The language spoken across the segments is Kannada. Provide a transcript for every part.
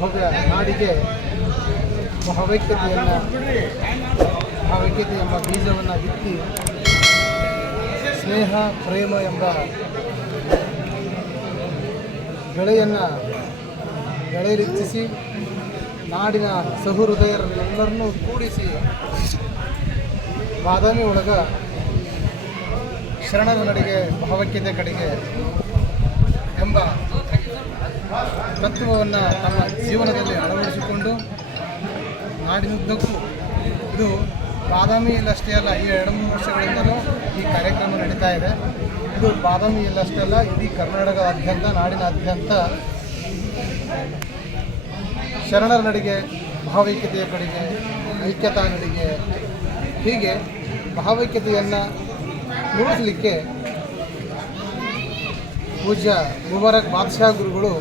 ಭವ್ಯ ನಾಡಿಗೆ ಭಾವೈಕ್ಯತೆಯನ್ನು ಭಾವೈಕ್ಯತೆ ಎಂಬ ಬೀಜವನ್ನು ಬಿತ್ತಿ ಸ್ನೇಹ, ಪ್ರೇಮ ಎಂಬ ಬೆಳೆಯನ್ನು ಬೆಳೆಯಲಿಚ್ಛಿಸಿ ನಾಡಿನ ಸಹೃದಯರನ್ನೆಲ್ಲರನ್ನೂ ಕೂಡಿಸಿ ಬಾದಾಮಿ ಒಳಗ ಶರಣರ ನಡಿಗೆ ಭಾವೈಕ್ಯತೆ ಕಡೆಗೆ ಎಂಬ ತತ್ವವನ್ನು ತಮ್ಮ ಜೀವನದಲ್ಲಿ ಅಳವಡಿಸಿಕೊಂಡು ನಾಡಿನುದ್ದಕ್ಕೂ ಇದು ಬಾದಾಮಿಯಲ್ಲಷ್ಟೇ ಅಲ್ಲ, ಈ ಎರಡು ಮೂರು ವರ್ಷಗಳಿಂದಲೂ ಈ ಕಾರ್ಯಕ್ರಮ ನಡೀತಾ ಇದೆ. ಇದು ಬಾದಾಮಿಯಲ್ಲಷ್ಟೇ ಅಲ್ಲ, ಇಡೀ ಕರ್ನಾಟಕದಾದ್ಯಂತ ನಾಡಿನಾದ್ಯಂತ ಶರಣರ ನಡಿಗೆ ಭಾವೈಕ್ಯತೆಯ ಕಡೆಗೆ ಐಕ್ಯತಾ ನಡಿಗೆ ಹೀಗೆ ಭಾವೈಕ್ಯತೆಯನ್ನು ಮೂಡಿಸಲಿಕ್ಕೆ ಪೂಜ್ಯ ಮುಬಾರಕ್ ಬಾದ್ಶಾ ಗುರುಗಳು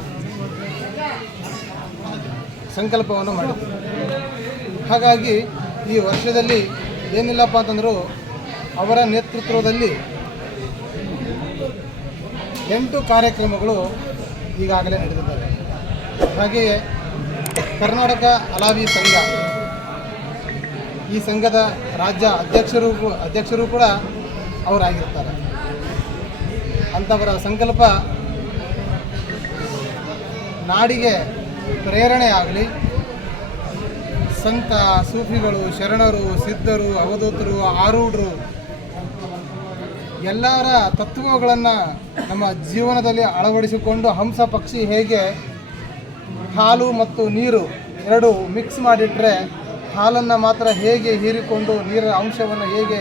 ಸಂಕಲ್ಪವನ್ನು ಮಾಡಿದರು. ಹಾಗಾಗಿ ಈ ವರ್ಷದಲ್ಲಿ ಏನಿಲ್ಲಪ್ಪ ಅಂತಂದರೂ ಅವರ ನೇತೃತ್ವದಲ್ಲಿ ಎಂಟು ಕಾರ್ಯಕ್ರಮಗಳು ಈಗಾಗಲೇ ನಡೆದಿದ್ದಾರೆ ಹಾಗೆಯೇ ಕರ್ನಾಟಕ ಅಲಾವಿ ಸಂಘ, ಈ ಸಂಘದ ರಾಜ್ಯ ಅಧ್ಯಕ್ಷರು ಅಧ್ಯಕ್ಷರು ಕೂಡ ಅವರಾಗಿರ್ತಾರೆ. ಅಂಥವರ ಸಂಕಲ್ಪ ನಾಡಿಗೆ ಪ್ರೇರಣೆ ಆಗಲಿ ಸಂತ ಸೂಫಿಗಳು, ಶರಣರು, ಸಿದ್ಧರು, ಅವಧೂತರು, ಆರೂಢರು, ಎಲ್ಲರ ತತ್ವಗಳನ್ನು ನಮ್ಮ ಜೀವನದಲ್ಲಿ ಅಳವಡಿಸಿಕೊಂಡು ಹಂಸ, ಪಕ್ಷಿ ಹೇಗೆ ಹಾಲು ಮತ್ತು ನೀರು ಎರಡು ಮಿಕ್ಸ್ ಮಾಡಿಟ್ಟರೆ ಹಾಲನ್ನು ಮಾತ್ರ ಹೇಗೆ ಹೀರಿಕೊಂಡು ನೀರಿನ ಅಂಶವನ್ನು ಹೇಗೆ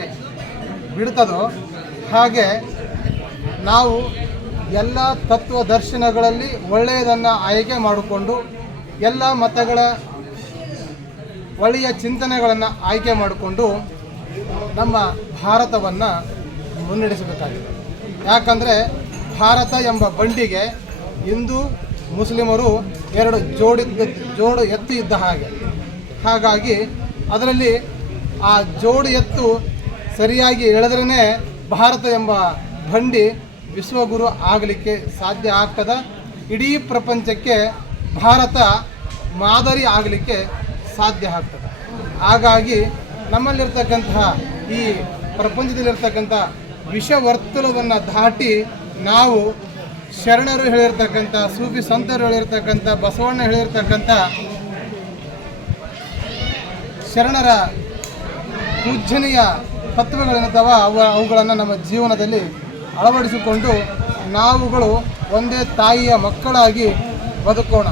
ಬಿಡ್ತದೋ ಹಾಗೆ ನಾವು ಎಲ್ಲ ತತ್ವ ದರ್ಶನಗಳಲ್ಲಿ ಒಳ್ಳೆಯದನ್ನು ಆಯ್ಕೆ ಮಾಡಿಕೊಂಡು ಎಲ್ಲ ಮತಗಳ ಒಳ್ಳೆಯ ಚಿಂತನೆಗಳನ್ನು ಆಯ್ಕೆ ಮಾಡಿಕೊಂಡು ನಮ್ಮ ಭಾರತವನ್ನು ಮುನ್ನಡೆಸಬೇಕಾಗಿದೆ. ಯಾಕಂದರೆ ಭಾರತ ಎಂಬ ಬಂಡಿಗೆ ಹಿಂದೂ ಮುಸ್ಲಿಮರು ಎರಡು ಜೋಡಿ ಜೋಡು ಎತ್ತು ಇದ್ದ ಹಾಗೆ. ಹಾಗಾಗಿ ಅದರಲ್ಲಿ ಆ ಜೋಡು ಎತ್ತು ಸರಿಯಾಗಿ ಎಳೆದ್ರೇ ಭಾರತ ಎಂಬ ಬಂಡಿ ವಿಶ್ವಗುರು ಆಗಲಿಕ್ಕೆ ಸಾಧ್ಯ ಆಗ್ತದ. ಇಡೀ ಪ್ರಪಂಚಕ್ಕೆ ಭಾರತ ಮಾದರಿ ಆಗಲಿಕ್ಕೆ ಸಾಧ್ಯ ಆಗ್ತದೆ. ಹಾಗಾಗಿ ನಮ್ಮಲ್ಲಿರ್ತಕ್ಕಂತಹ ಈ ಪ್ರಪಂಚದಲ್ಲಿರ್ತಕ್ಕಂಥ ವಿಷವರ್ತುಲವನ್ನು ದಾಟಿ ನಾವು ಶರಣರು ಹೇಳಿರ್ತಕ್ಕಂಥ, ಸೂಫಿ ಸಂತರು ಹೇಳಿರ್ತಕ್ಕಂಥ, ಬಸವಣ್ಣ ಹೇಳಿರ್ತಕ್ಕಂಥ ಶರಣರ ಪೂಜ್ಯನೀಯ ತತ್ವಗಳೇನಿದ್ದಾವ ಅವ ಅವುಗಳನ್ನು ನಮ್ಮ ಜೀವನದಲ್ಲಿ ಅಳವಡಿಸಿಕೊಂಡು ನಾವುಗಳು ಒಂದೇ ತಾಯಿಯ ಮಕ್ಕಳಾಗಿ ಬದುಕೋಣ.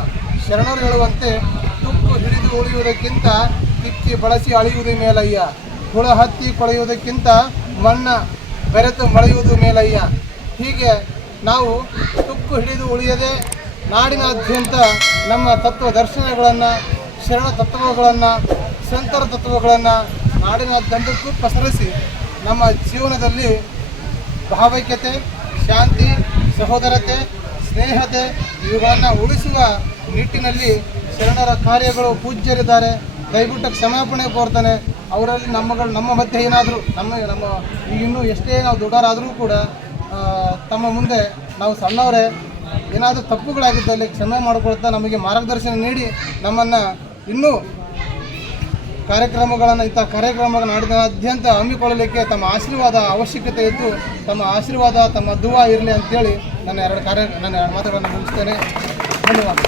ಶರಣರು ಹೇಳುವಂತೆ, ತುಕ್ಕು ಹಿಡಿದು ಉಳಿಯುವುದಕ್ಕಿಂತ ತಿಕ್ಕಿ ಬಳಸಿ ಅಳಿಯುವುದೇ ಮೇಲಯ್ಯ. ಹುಳ ಹತ್ತಿ ಕೊಳೆಯುವುದಕ್ಕಿಂತ ಮಣ್ಣ ಬೆರೆತು ಮಳೆಯುವುದು ಮೇಲಯ್ಯ. ಹೀಗೆ ನಾವು ತುಕ್ಕು ಹಿಡಿದು ಉಳಿಯದೆ ನಾಡಿನಾದ್ಯಂತ ನಮ್ಮ ತತ್ವ ದರ್ಶನಗಳನ್ನು, ಶರಣ ತತ್ವಗಳನ್ನು ಸಂತರ ತತ್ವಗಳನ್ನು ನಾಡಿನಾದ್ಯಂತಕ್ಕೂ ಪಸರಿಸಿ ನಮ್ಮ ಜೀವನದಲ್ಲಿ ಭಾವೈಕ್ಯತೆ, ಶಾಂತಿ, ಸಹೋದರತೆ ಸ್ನೇಹತೆ ಇವುಗಳನ್ನು ಉಳಿಸುವ ನಿಟ್ಟಿನಲ್ಲಿ ಶರಣರ ಕಾರ್ಯಗಳು ಪೂಜ್ಯರಿದ್ದಾರೆ. ದಯವಿಟ್ಟು ಕ್ಷಮಾಪಣೆ ಕೋರ್ತಾನೆ. ಅವರಲ್ಲಿ ನಮ್ಮಗಳು ನಮ್ಮ ಮಧ್ಯೆ ಏನಾದರೂ, ನಮ್ಮ ನಮ್ಮ, ಇನ್ನೂ ಎಷ್ಟೇ ನಾವು ದೊಡ್ಡವರಾದರೂ ಕೂಡ ತಮ್ಮ ಮುಂದೆ ನಾವು ಸಣ್ಣವರೇ, ಏನಾದರೂ ತಪ್ಪುಗಳಾಗಿದ್ದಲ್ಲಿ ಕ್ಷಮೆ ಮಾಡಿಕೊಳ್ತಾ ನಮಗೆ ಮಾರ್ಗದರ್ಶನ ನೀಡಿ ನಮ್ಮನ್ನು ಇನ್ನೂ ಕಾರ್ಯಕ್ರಮಗಳನ್ನು, ಇಂಥ ಕಾರ್ಯಕ್ರಮಗಳನ್ನು ನಾಡಿನಾದ್ಯಂತ ಹಮ್ಮಿಕೊಳ್ಳಲಿಕ್ಕೆ ತಮ್ಮ ಆಶೀರ್ವಾದ ಅವಶ್ಯಕತೆ ಇದ್ದು, ತಮ್ಮ ಆಶೀರ್ವಾದ, ತಮ್ಮ ದುವಾ ಇರಲಿ ಅಂತೇಳಿ ನನ್ನ ಎರಡು ಕಾರ್ಯ ನನ್ನ ಎರಡು ಮಾತುಗಳನ್ನು ಮುಗಿಸ್ತೇನೆ. ಧನ್ಯವಾದ.